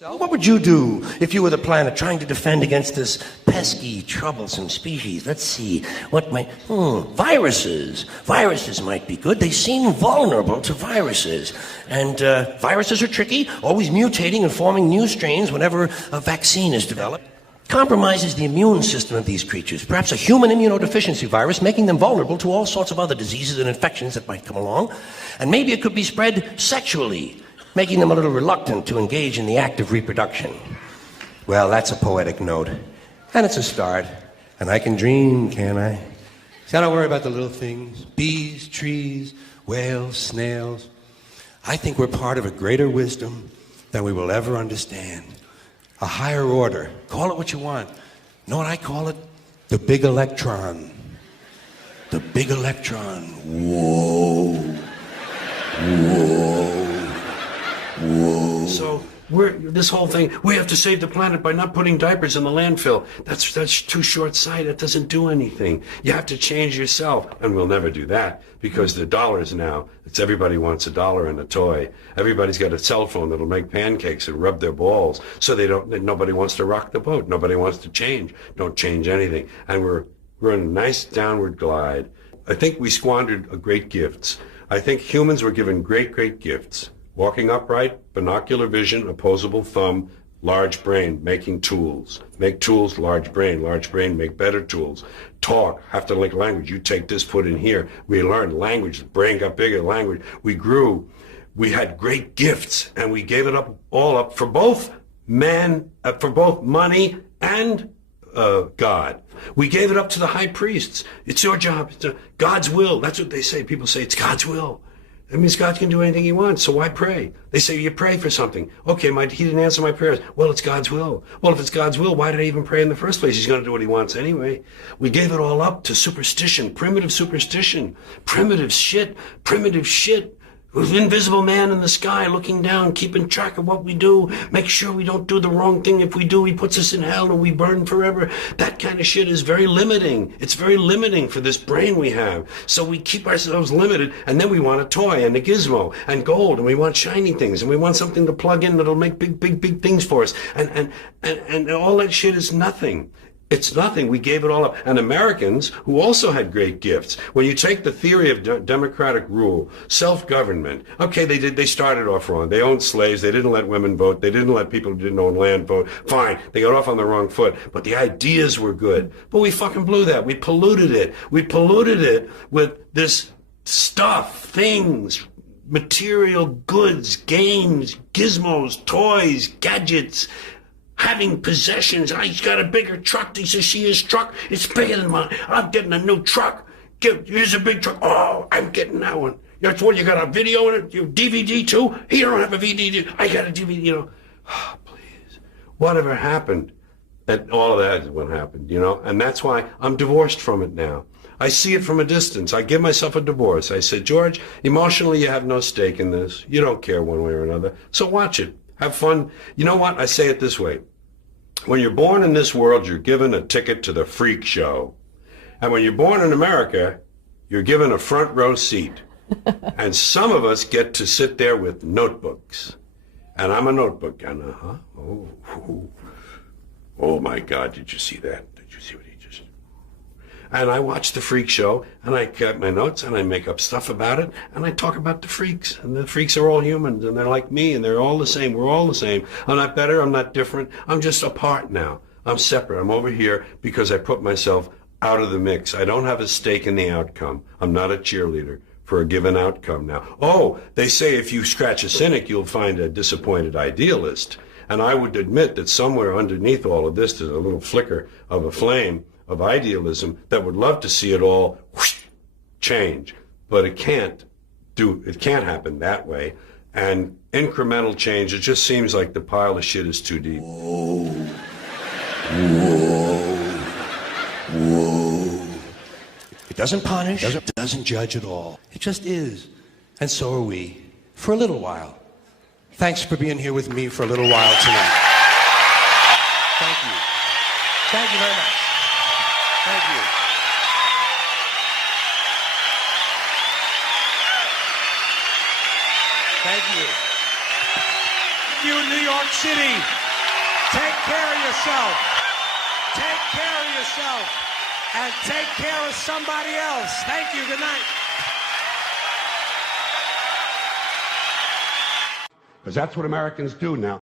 What would you do if you were the planet trying to defend against this pesky, troublesome species? Let's see. What might... viruses. Viruses might be good. They seem vulnerable to viruses. And viruses are tricky, always mutating and forming new strains whenever a vaccine is developed. Compromises the immune system of these creatures. Perhaps a human immunodeficiency virus, making them vulnerable to all sorts of other diseases and infections that might come along. And maybe it could be spread sexually, making them a little reluctant to engage in the act of reproduction. Well, that's a poetic note. And it's a start. And I can dream, can't I? See, I don't worry about the little things. Bees, trees, whales, snails. I think we're part of a greater wisdom than we will ever understand. A higher order. Call it what you want. Know what I call it? The Big Electron. The Big Electron. Whoa. Whoa. Whoa. So this whole thing, we have to save the planet by not putting diapers in the landfill. That's too short-sighted. It doesn't do anything. You have to change yourself. And we'll never do that because the dollars now, everybody wants $1 and a toy. Everybody's got a cell phone that'll make pancakes and rub their balls. So nobody wants to rock the boat. Nobody wants to change. Don't change anything. And we're in a nice downward glide. I think we squandered great gifts. I think humans were given great, great gifts. Walking upright, binocular vision, opposable thumb, large brain, making tools. Make tools, large brain, make better tools. Talk, have to link language. You take this, put in here. We learned language, the brain got bigger, language. We grew. We had great gifts, and we gave it all up for both for both money and God. We gave it up to the high priests. It's your job. It's God's will. That's what they say. People say it's God's will. That means God can do anything he wants, so why pray? They say you pray for something. Okay, he didn't answer my prayers. Well, it's God's will. Well, if it's God's will, why did I even pray in the first place? He's going to do what he wants anyway. We gave it all up to superstition, primitive shit. With invisible man in the sky looking down, keeping track of what we do, make sure we don't do the wrong thing. If we do, he puts us in hell and we burn forever. That kind of shit is very limiting. It's very limiting for this brain we have. So we keep ourselves limited, and then we want a toy and a gizmo and gold, and we want shiny things, and we want something to plug in that'll make big things for us. And all that shit is nothing. It's nothing. We gave it all up. And Americans, who also had great gifts, when you take the theory of democratic rule, self-government, okay, they started off wrong. They owned slaves. They didn't let women vote. They didn't let people who didn't own land vote. Fine. They got off on the wrong foot. But the ideas were good. But we fucking blew that. We polluted it. We polluted it with this stuff, things, material goods, games, gizmos, toys, gadgets, having possessions. He's got a bigger truck. He says, see his truck? It's bigger than mine. I'm getting a new truck. Here's a big truck. Oh, I'm getting that one. That's what, you got a video in it? You DVD too? He don't have a DVD. I got a DVD, Oh, please. Whatever happened? And all of that is what happened, And that's why I'm divorced from it now. I see it from a distance. I give myself a divorce. I said, George, emotionally you have no stake in this. You don't care one way or another. So watch it. Have fun. You know what? I say it this way. When you're born in this world, you're given a ticket to the freak show. And when you're born in America, you're given a front row seat. And some of us get to sit there with notebooks. And I'm a notebook guy. Oh my God, did you see that? Did you see what he just... And I watch the freak show, and I get my notes, and I make up stuff about it, and I talk about the freaks. And the freaks are all humans, and they're like me, and they're all the same. We're all the same. I'm not better. I'm not different. I'm just apart now. I'm separate. I'm over here because I put myself out of the mix. I don't have a stake in the outcome. I'm not a cheerleader for a given outcome now. Oh, they say if you scratch a cynic, you'll find a disappointed idealist. And I would admit that somewhere underneath all of this, there's a little flicker of a flame of idealism that would love to see it all whoosh, change, but it can't happen that way. And incremental change, it just seems like the pile of shit is too deep. Whoa. Whoa. Whoa. It doesn't punish, it doesn't judge at all. It just is. And so are we, for a little while. Thanks for being here with me for a little while tonight. Thank you. Thank you very much. Thank you. Thank you. you, New York City. Take care of yourself. Take care of yourself. And take care of somebody else. Thank you. Good night. Because that's what Americans do now.